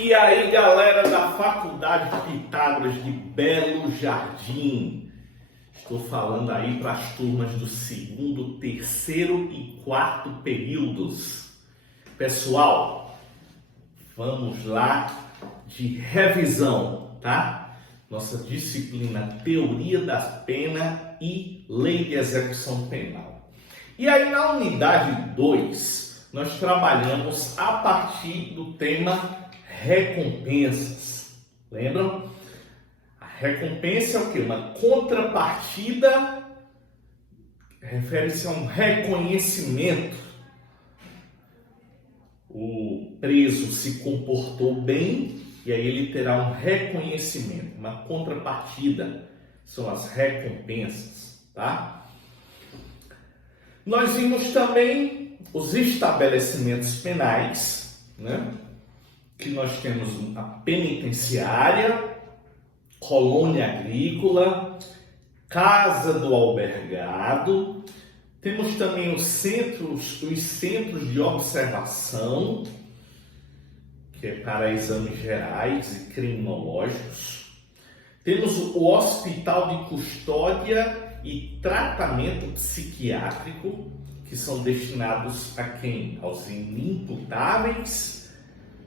E aí, galera da Faculdade de Pitágoras de Belo Jardim, estou falando aí para as turmas do segundo, terceiro e quarto períodos. Pessoal, vamos lá de revisão, tá? Nossa disciplina Teoria da Pena e Lei de Execução Penal. E aí, na unidade 2, nós trabalhamos a partir do tema recompensas. Lembram? A recompensa é o quê? Uma contrapartida, refere-se a um reconhecimento. O preso se comportou bem e aí ele terá um reconhecimento, uma contrapartida. São as recompensas, tá? Nós vimos também os estabelecimentos penais, né? Que nós temos a penitenciária, colônia agrícola, casa do albergado, temos também os centros de observação, que é para exames gerais e criminológicos, temos o hospital de custódia e tratamento psiquiátrico, que são destinados a quem? Aos inimputáveis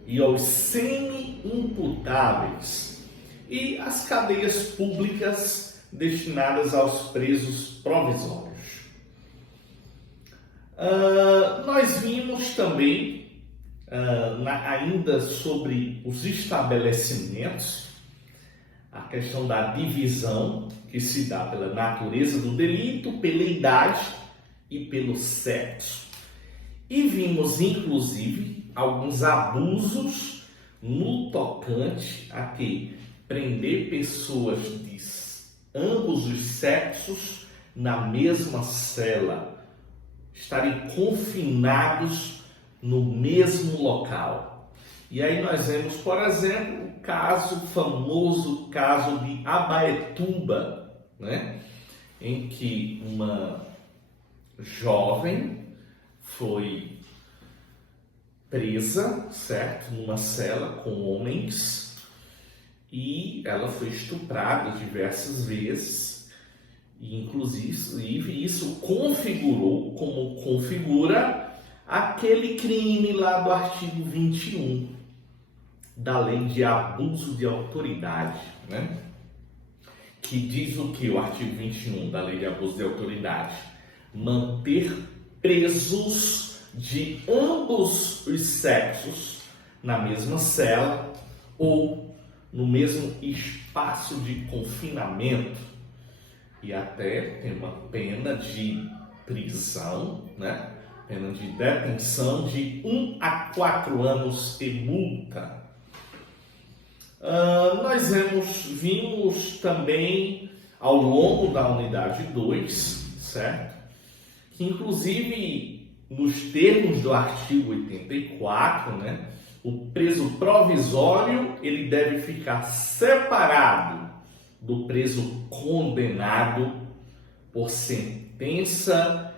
e aos semi-imputáveis, e as cadeias públicas destinadas aos presos provisórios. Nós vimos também, ainda sobre os estabelecimentos, a questão da divisão que se dá pela natureza do delito, pela idade e pelo sexo. E vimos, inclusive, alguns abusos no tocante a que prender pessoas de ambos os sexos na mesma cela, estarem confinados no mesmo local. E aí nós vemos, por exemplo, o famoso caso de Abaetuba, né? Em que uma jovem foi presa, certo? Numa cela com homens, e ela foi estuprada diversas vezes, e inclusive isso configurou como configura aquele crime lá do artigo 21 da Lei de Abuso de Autoridade, né? Que diz o que? O artigo 21 da Lei de Abuso de Autoridade: manter presos de ambos os sexos na mesma cela ou no mesmo espaço de confinamento, e até tem uma pena de prisão, né? Pena de detenção de 1 a 4 anos e multa. Nós vimos também ao longo da unidade 2, certo? Que inclusive nos termos do artigo 84, né, o preso provisório ele deve ficar separado do preso condenado por sentença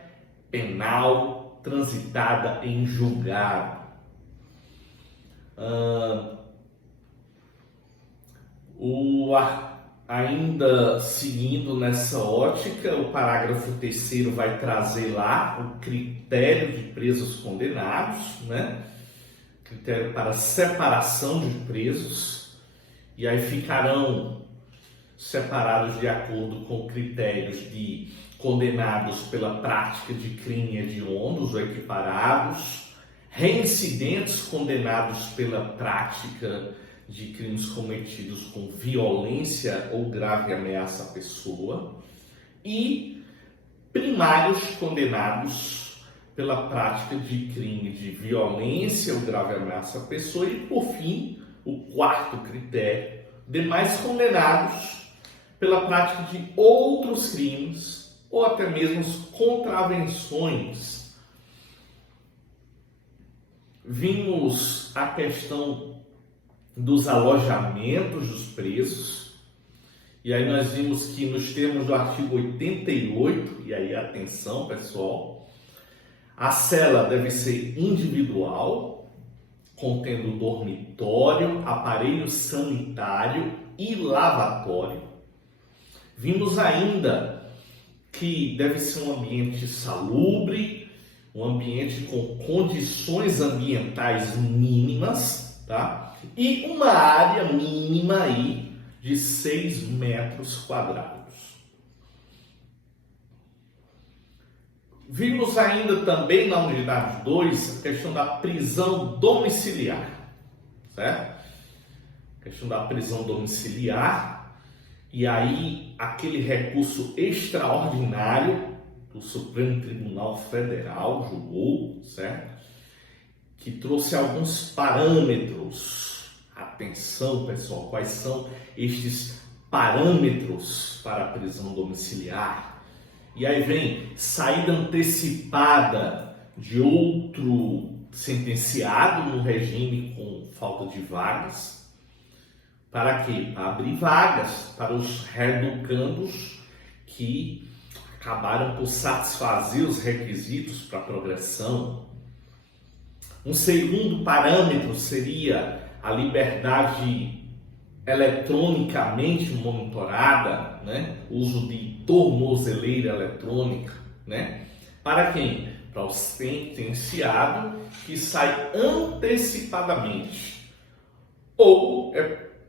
penal transitada em julgado. Ainda seguindo nessa ótica, o parágrafo 3º vai trazer lá o critério de presos condenados, né? Critério para separação de presos, e aí ficarão separados de acordo com critérios de condenados pela prática de crime hediondos ou equiparados, reincidentes condenados pela prática de crimes cometidos com violência ou grave ameaça à pessoa, e primários condenados pela prática de crime de violência ou grave ameaça à pessoa, e por fim, o quarto critério, demais condenados pela prática de outros crimes ou até mesmo contravenções. Vimos a questão dos alojamentos dos presos, e aí nós vimos que nos termos do artigo 88, e aí atenção pessoal, a cela deve ser individual, contendo dormitório, aparelho sanitário e lavatório. Vimos ainda que deve ser um ambiente salubre, um ambiente com condições ambientais mínimas, tá? E uma área mínima aí de 6 metros quadrados. Vimos ainda também na unidade 2 a questão da prisão domiciliar, certo? A questão da prisão domiciliar, e aí aquele recurso extraordinário do Supremo Tribunal Federal julgou, certo? Que trouxe alguns parâmetros. Atenção, pessoal, quais são estes parâmetros para a prisão domiciliar? E aí vem saída antecipada de outro sentenciado no regime com falta de vagas. Para quê? Para abrir vagas para os reeducandos que acabaram por satisfazer os requisitos para progressão. Um segundo parâmetro seria a liberdade eletronicamente monitorada, né? Uso de tornozeleira eletrônica, né? Para quem? Para o sentenciado que sai antecipadamente ou é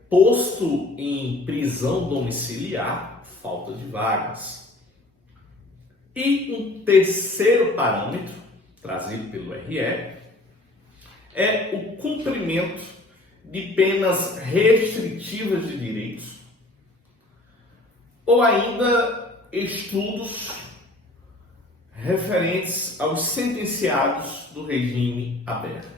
posto em prisão domiciliar, falta de vagas. E um terceiro parâmetro trazido pelo RE é o cumprimento de penas restritivas de direitos ou ainda estudos referentes aos sentenciados do regime aberto.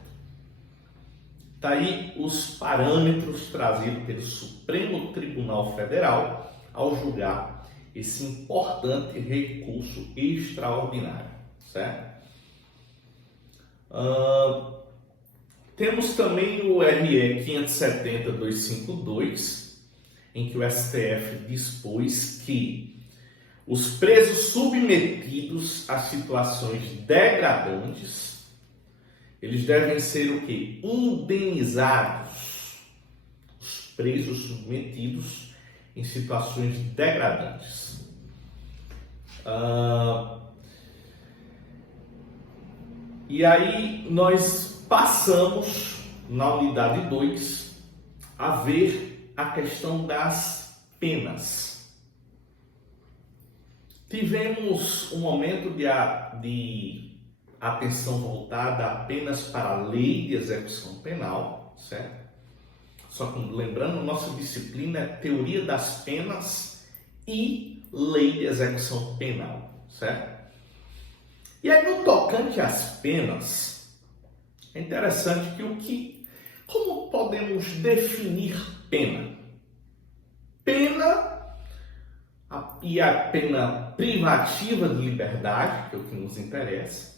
Está aí os parâmetros trazidos pelo Supremo Tribunal Federal ao julgar esse importante recurso extraordinário, certo? Temos também o RE 570-252, em que o STF dispôs que os presos submetidos a situações degradantes, eles devem ser o quê? Indenizados. Os presos submetidos em situações degradantes. E aí nós passamos, na unidade 2, a ver a questão das penas. Tivemos um momento de atenção voltada apenas para a lei de execução penal, certo? Só que lembrando, nossa disciplina é teoria das penas e lei de execução penal, certo? E aí, no tocante às penas, é interessante como podemos definir pena? Pena, e a pena privativa de liberdade, que é o que nos interessa,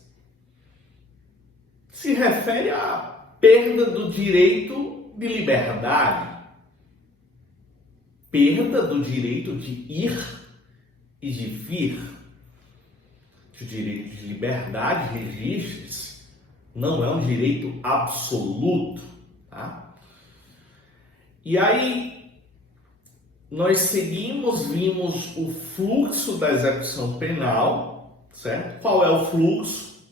se refere à perda do direito de liberdade, perda do direito de ir e de vir. O direito de liberdade, registre-se, não é um direito absoluto, tá? E aí, nós vimos o fluxo da execução penal, certo? Qual é o fluxo?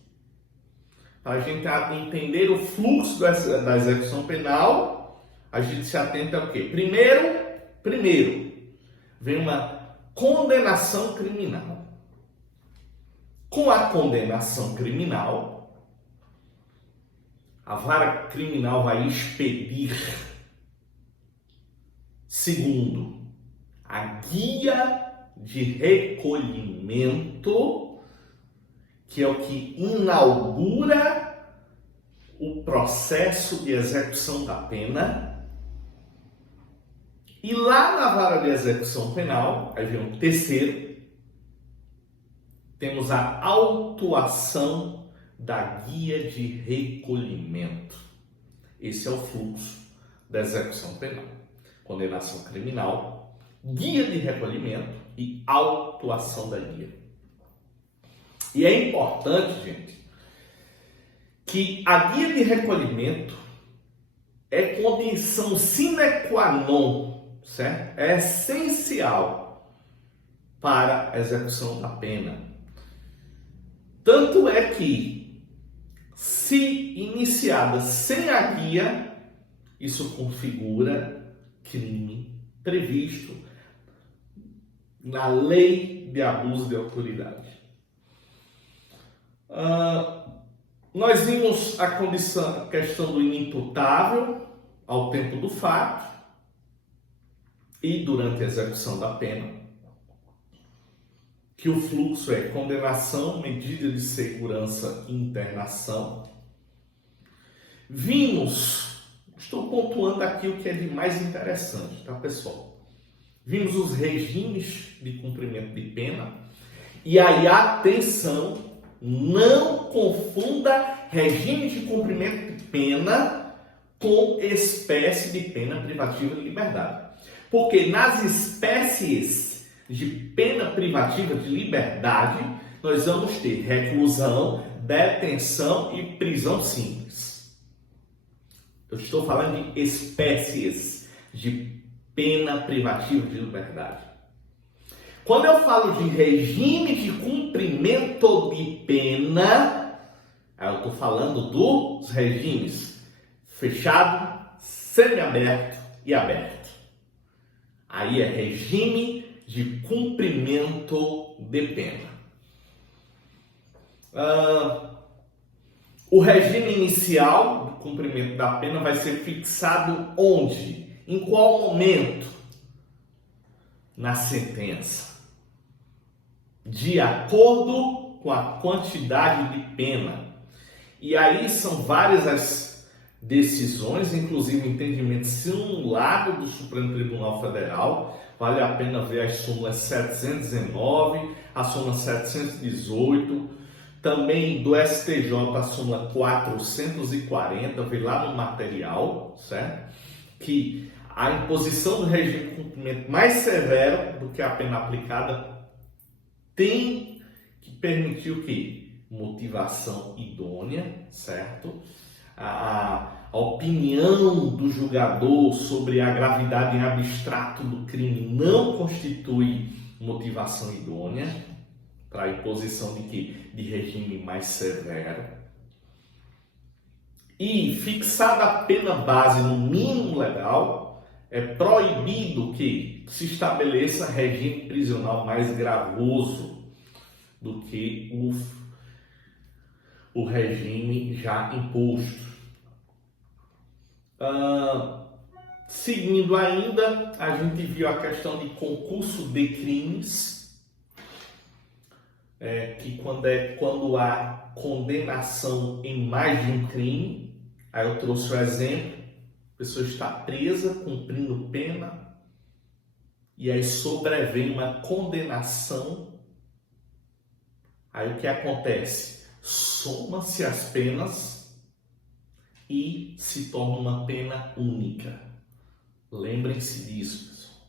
Para a gente entender o fluxo da execução penal, a gente se atenta ao quê? Primeiro, vem uma condenação criminal. Com a condenação criminal, a vara criminal vai expedir, segundo, a guia de recolhimento, que é o que inaugura o processo de execução da pena. E lá na vara de execução penal, aí vem o terceiro, temos a autuação da guia de recolhimento. Esse é o fluxo da execução penal. Condenação criminal, guia de recolhimento e autuação da guia. E é importante, gente, que a guia de recolhimento é condição sine qua non, certo? É essencial para a execução da pena. Tanto é que, se iniciada sem a guia, isso configura crime previsto na lei de abuso de autoridade. Nós vimos a questão do inimputável ao tempo do fato e durante a execução da pena, que o fluxo é condenação, medida de segurança e internação. Estou pontuando aqui o que é de mais interessante, tá, pessoal? Vimos os regimes de cumprimento de pena. E aí, atenção, não confunda regime de cumprimento de pena com espécie de pena privativa de liberdade. Porque nas espécies de pena privativa de liberdade, nós vamos ter reclusão, detenção e prisão simples. Eu estou falando de espécies de pena privativa de liberdade. Quando eu falo de regime de cumprimento de pena, eu estou falando dos regimes fechado, semiaberto e aberto. Aí é regime de cumprimento de pena. O regime inicial do cumprimento da pena vai ser fixado onde? Em qual momento? Na sentença. De acordo com a quantidade de pena. E aí são várias as decisões, inclusive entendimentos simulado do Supremo Tribunal Federal. Vale a pena ver as súmulas 719, a súmula 718, também do STJ, a súmula 440, vê lá no material, certo? Que a imposição do regime de cumprimento mais severo do que a pena aplicada tem que permitir o quê? Motivação idônea, certo? A opinião do julgador sobre a gravidade em abstrato do crime não constitui motivação idônea para a imposição de quê? De regime mais severo. E fixada a pena base no mínimo legal, é proibido que se estabeleça regime prisional mais gravoso do que o regime já imposto. Seguindo ainda, a gente viu a questão de concurso de crimes, que quando há condenação em mais de um crime. Aí eu trouxe o exemplo, a pessoa está presa, cumprindo pena, e aí sobrevém uma condenação. Aí o que acontece? Soma-se as penas e se torna uma pena única. Lembrem-se disso, pessoal.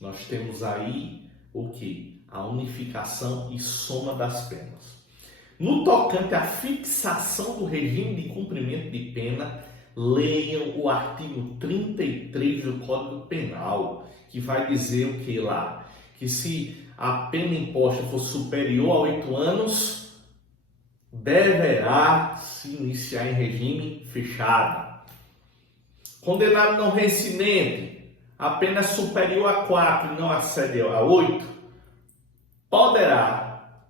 Nós temos aí o que? A unificação e soma das penas. No tocante à fixação do regime de cumprimento de pena, leiam o artigo 33 do Código Penal, que vai dizer o que lá? Que se a pena imposta for superior a 8 anos, deverá se iniciar em regime fechado. Condenado não reincidente, a pena superior a 4 e não excede a 8, poderá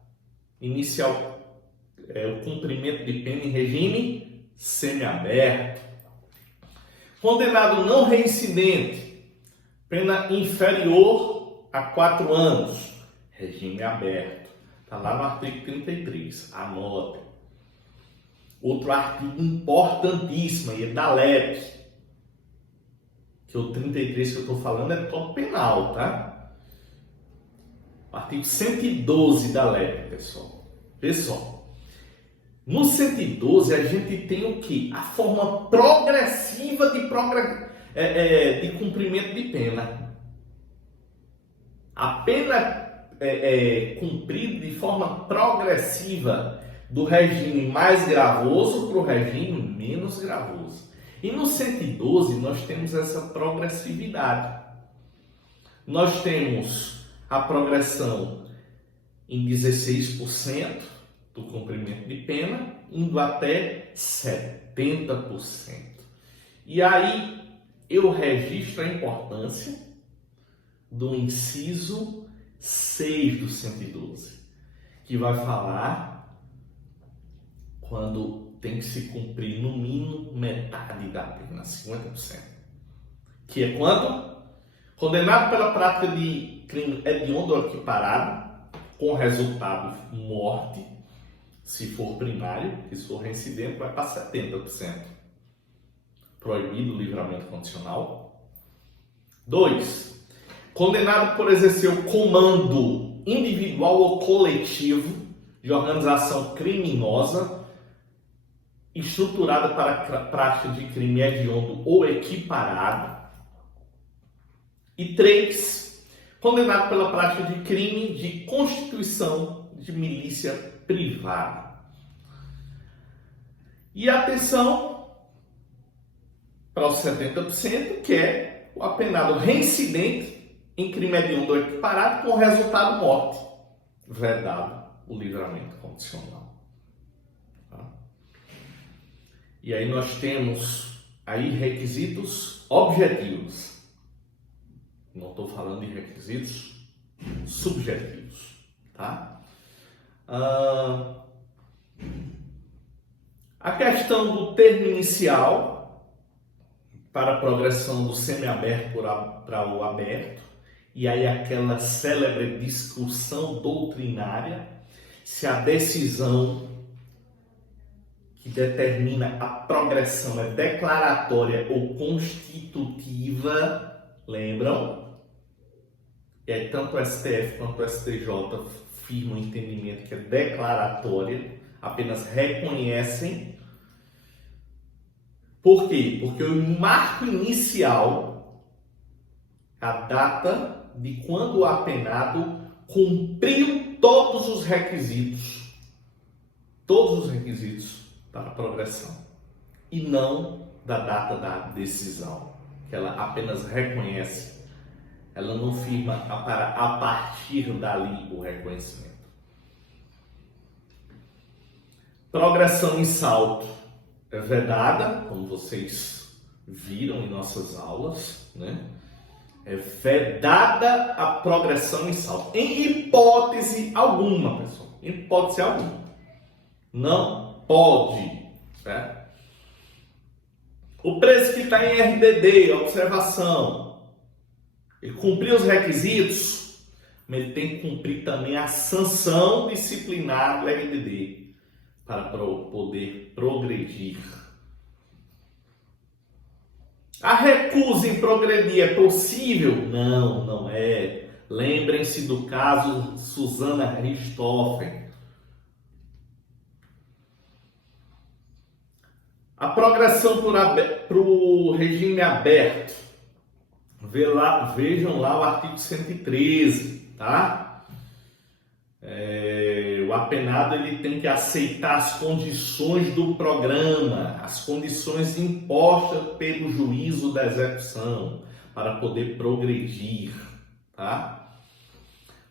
iniciar o cumprimento de pena em regime semiaberto. Condenado não reincidente, pena inferior a 4 anos, regime aberto. Está lá no artigo 33, anote. Outro artigo importantíssimo aí é da LEP, que o 33 que eu estou falando é Código Penal, tá? O artigo 112 da LEP, pessoal. Pessoal, no 112 a gente tem o que? A forma progressiva de cumprimento de pena. A pena cumprida de forma progressiva do regime mais gravoso para o regime menos gravoso. E no 112 nós temos essa progressividade. Nós temos a progressão em 16% do cumprimento de pena, indo até 70%. E aí eu registro a importância do inciso 6 do 112, que vai falar quando tem que se cumprir no mínimo metade da pena, 50%. Que é quando condenado pela prática de crime hediondo ou equiparado, com resultado morte, se for primário, e se for reincidente, vai para 70%. Proibido o livramento condicional. 2. Condenado por exercer o comando individual ou coletivo de organização criminosa estruturada para a prática de crime hediondo ou equiparado. E 3. Condenado pela prática de crime de constituição de milícia privada. E atenção para os 70%, que é o apenado reincidente em crime hediondo ou equiparado com resultado morte, vedado o livramento condicional. Tá? E aí nós temos aí requisitos objetivos. Não estou falando de requisitos subjetivos, tá? A questão do termo inicial para a progressão do semiaberto para o aberto, e aí aquela célebre discussão doutrinária, se a decisão que determina a progressão é declaratória ou constitutiva, lembram? E aí tanto o STF quanto o STJ firmam o entendimento que é declaratória, apenas reconhecem. Por quê? Porque o marco inicial, a data de quando o apenado cumpriu todos os requisitos para a progressão, e não da data da decisão, que ela apenas reconhece. Ela não firma a partir dali o reconhecimento. Progressão em salto é vedada, como vocês viram em nossas aulas, né? É vedada a progressão em salto. Em hipótese alguma, pessoal. Em hipótese alguma. Não pode. Certo? O preso que está em RDD, observação, ele cumpriu os requisitos, mas ele tem que cumprir também a sanção disciplinar do RDD para poder progredir. A recusa em progredir é possível? Não, não é. Lembrem-se do caso Suzana Richthofen. A progressão para o regime aberto. Vejam lá o artigo 113, tá? O apenado ele tem que aceitar as condições do programa, as condições impostas pelo juízo da execução para poder progredir, tá?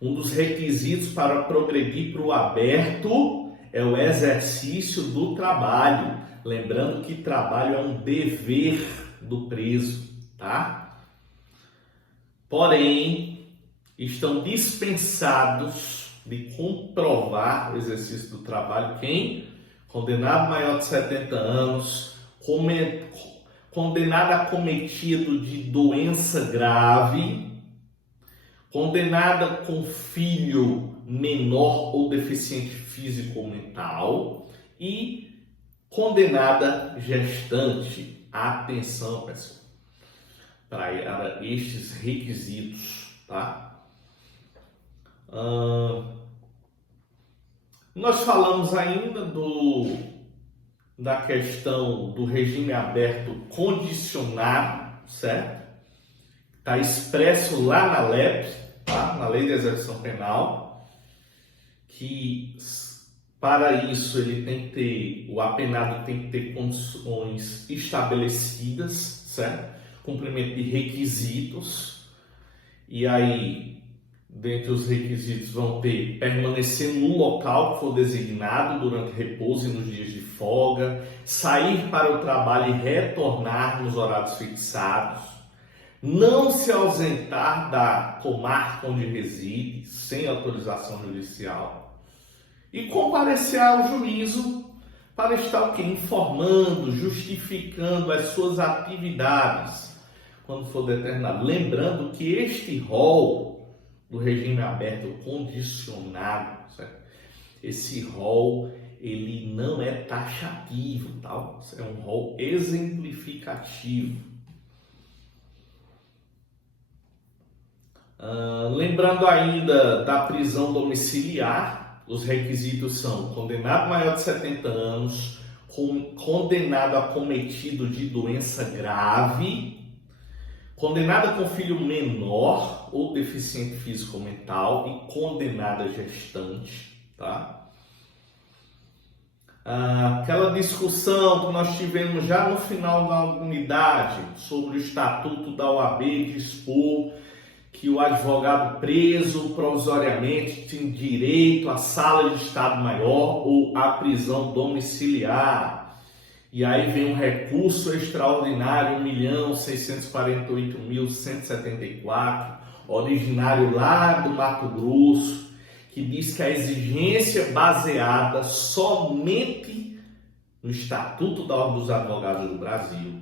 Um dos requisitos para progredir para o aberto é o exercício do trabalho. Lembrando que trabalho é um dever do preso, tá? Porém, estão dispensados de comprovar o exercício do trabalho quem? Condenado maior de 70 anos, condenado acometido de doença grave, condenada com filho menor ou deficiente físico ou mental e condenada gestante. Atenção, pessoal, para estes requisitos, tá? Nós falamos ainda da questão do regime aberto condicionado, certo? Está expresso lá na LEP, tá? Na Lei de Execução Penal, que Para isso, o apenado tem que ter condições estabelecidas, certo? Cumprimento de requisitos. E aí, dentre os requisitos vão ter permanecer no local que for designado durante repouso e nos dias de folga, sair para o trabalho e retornar nos horários fixados, não se ausentar da comarca onde reside, sem autorização judicial, e comparecer ao juízo para estar o quê? Informando, justificando as suas atividades, quando for determinado. Lembrando que este rol do regime aberto condicionado, certo? Esse rol, ele não é taxativo, tá? É um rol exemplificativo. Lembrando ainda da prisão domiciliar, os requisitos são condenado maior de 70 anos, condenado acometido de doença grave, condenada com filho menor ou deficiente físico ou mental e condenada gestante, tá? Aquela discussão que nós tivemos já no final da unidade sobre o estatuto da OAB dispor que o advogado preso provisoriamente tem direito à sala de Estado Maior ou à prisão domiciliar. E aí vem um recurso extraordinário, 1.648.174, originário lá do Mato Grosso, que diz que a exigência baseada somente no Estatuto da Ordem dos Advogados do Brasil,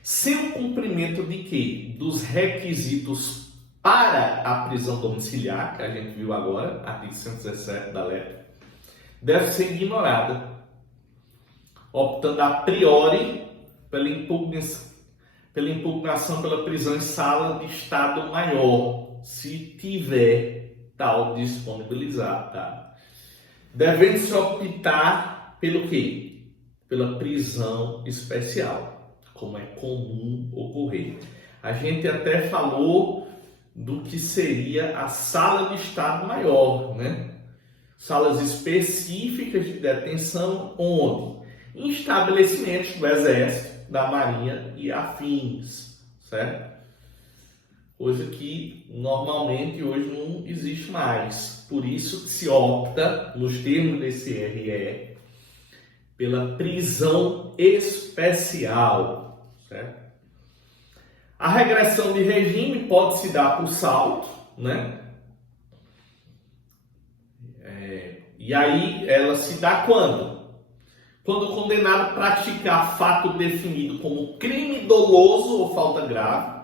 sem o cumprimento de quê? Dos requisitos para a prisão domiciliar, que a gente viu agora, artigo 117 da LEP, deve ser ignorada, optando a priori pela impugnação pela prisão em sala de Estado Maior, se tiver tal disponibilizado, tá? Devendo-se optar pelo quê? Pela prisão especial, como é comum ocorrer. A gente até falou do que seria a sala de Estado Maior, né? Salas específicas de detenção, onde? Em estabelecimentos do Exército, da Marinha e afins, certo? Coisa que normalmente hoje não existe mais. Por isso que se opta, nos termos desse RE, pela prisão especial, certo? A regressão de regime pode se dar por salto, né? E aí ela se dá quando? Quando o condenado praticar fato definido como crime doloso ou falta grave.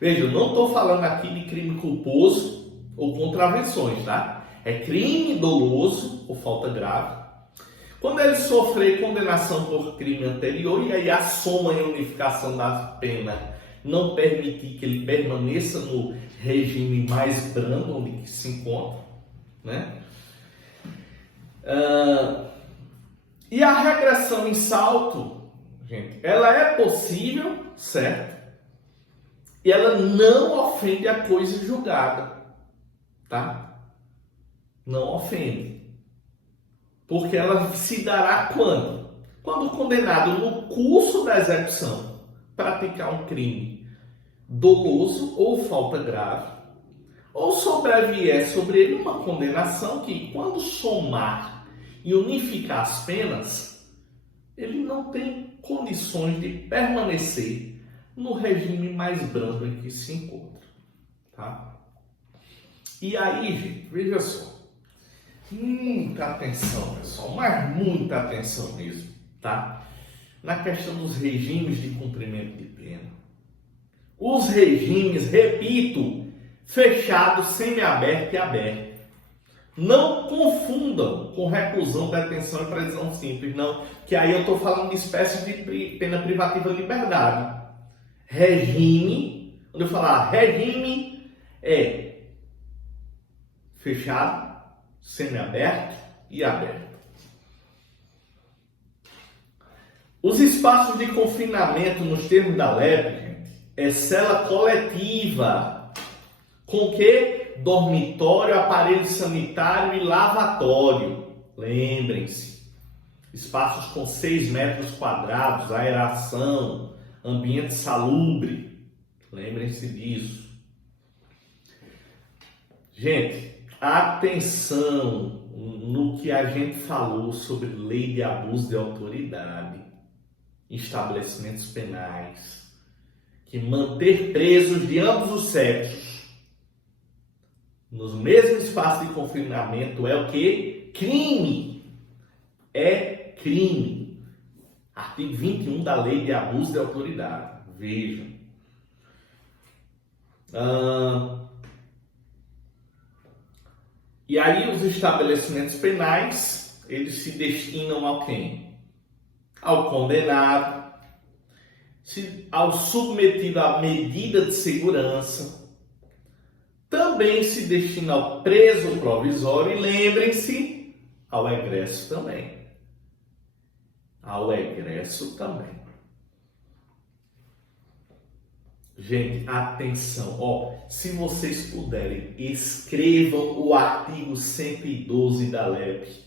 Veja, eu não estou falando aqui de crime culposo ou contravenções, tá? É crime doloso ou falta grave. Quando ele sofrer condenação por crime anterior, e aí a soma e unificação da pena não permitir que ele permaneça no regime mais brando onde se encontra, né? E a regressão em salto, gente, ela é possível, certo? E ela não ofende a coisa julgada, tá? Não ofende. Porque ela se dará quando? Quando o condenado, no curso da execução, praticar um crime doloso ou falta grave, ou sobrevier sobre ele uma condenação que, quando somar e unificar as penas, ele não tem condições de permanecer no regime mais brando em que se encontra, tá? E aí, gente, veja só, muita atenção, pessoal, mas muita atenção mesmo, tá? Na questão dos regimes de cumprimento de pena. Os regimes, repito, fechado, semiaberto e aberto. Não confundam com reclusão, detenção e prisão simples, não. Que aí eu estou falando de espécie de pena privativa de liberdade. Regime, quando eu falar regime, é fechado, semiaberto e aberto. Os espaços de confinamento nos termos da LEP, gente, é cela coletiva, com que? Dormitório, aparelho sanitário e lavatório. lembrem-se. Espaços com 6 metros quadrados, aeração, ambiente salubre, lembrem-se disso. Gente, atenção no que a gente falou sobre lei de abuso de autoridade, estabelecimentos penais, que manter presos de ambos os sexos nos mesmos espaços de confinamento é o quê? Crime. É crime. Artigo 21 da lei de abuso de autoridade. Vejam. E aí os estabelecimentos penais, eles se destinam ao quem? Ao condenado, ao submetido à medida de segurança, também se destina ao preso provisório e lembrem-se, ao egresso também. Ao egresso também. Gente, atenção, se vocês puderem, escrevam o artigo 112 da LEP.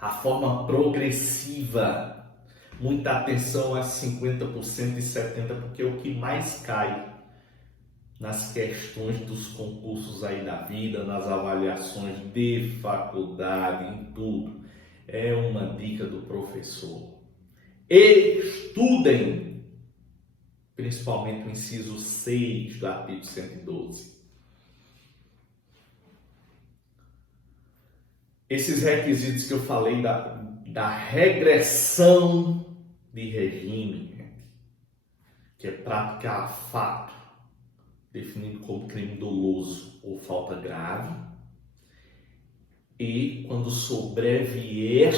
A forma progressiva. Muita atenção a 50% e 70%, porque é o que mais cai nas questões dos concursos aí da vida, nas avaliações de faculdade, em tudo. É uma dica do professor. Estudem, principalmente o inciso 6 do artigo 112. Esses requisitos que eu falei da regressão de regime, que é praticar fato definido como crime doloso ou falta grave, e quando sobrevier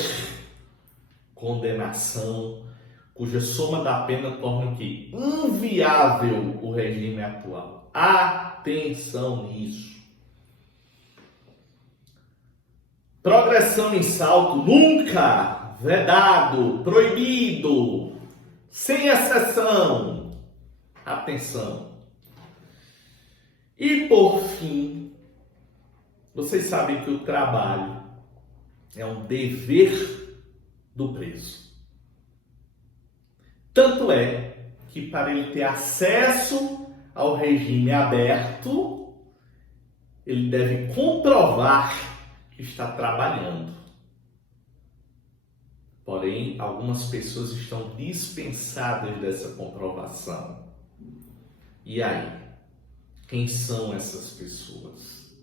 condenação cuja soma da pena torna que inviável o regime atual. Atenção nisso. Progressão em salto nunca, vedado, proibido, sem exceção. Atenção. E por fim, vocês sabem que o trabalho é um dever do preso. Tanto é que para ele ter acesso ao regime aberto, ele deve comprovar que está trabalhando. Porém, algumas pessoas estão dispensadas dessa comprovação. E aí? Quem são essas pessoas?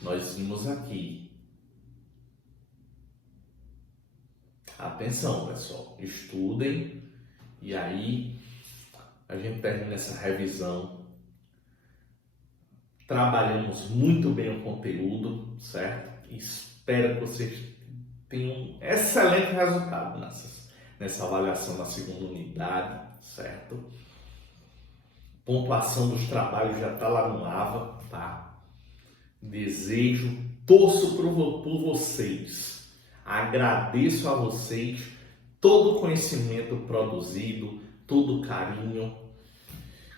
Nós vimos aqui. Atenção, pessoal. Estudem. E aí, a gente termina essa revisão. Trabalhamos muito bem o conteúdo, certo? Espero que vocês tenham um excelente resultado nessa avaliação da segunda unidade, certo? Pontuação dos trabalhos já está lá no AVA, tá? Desejo, torço por vocês. Agradeço a vocês todo o conhecimento produzido, todo o carinho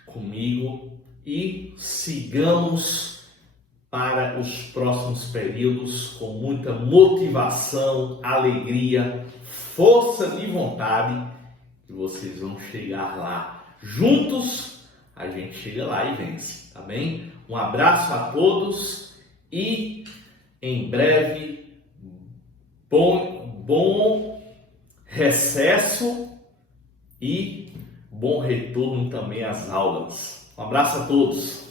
comigo e sigamos para os próximos períodos com muita motivação, alegria, força de vontade, que vocês vão chegar lá. Juntos a gente chega lá e vence, tá bem? Um abraço a todos e em breve bom recesso e bom retorno também às aulas. Um abraço a todos.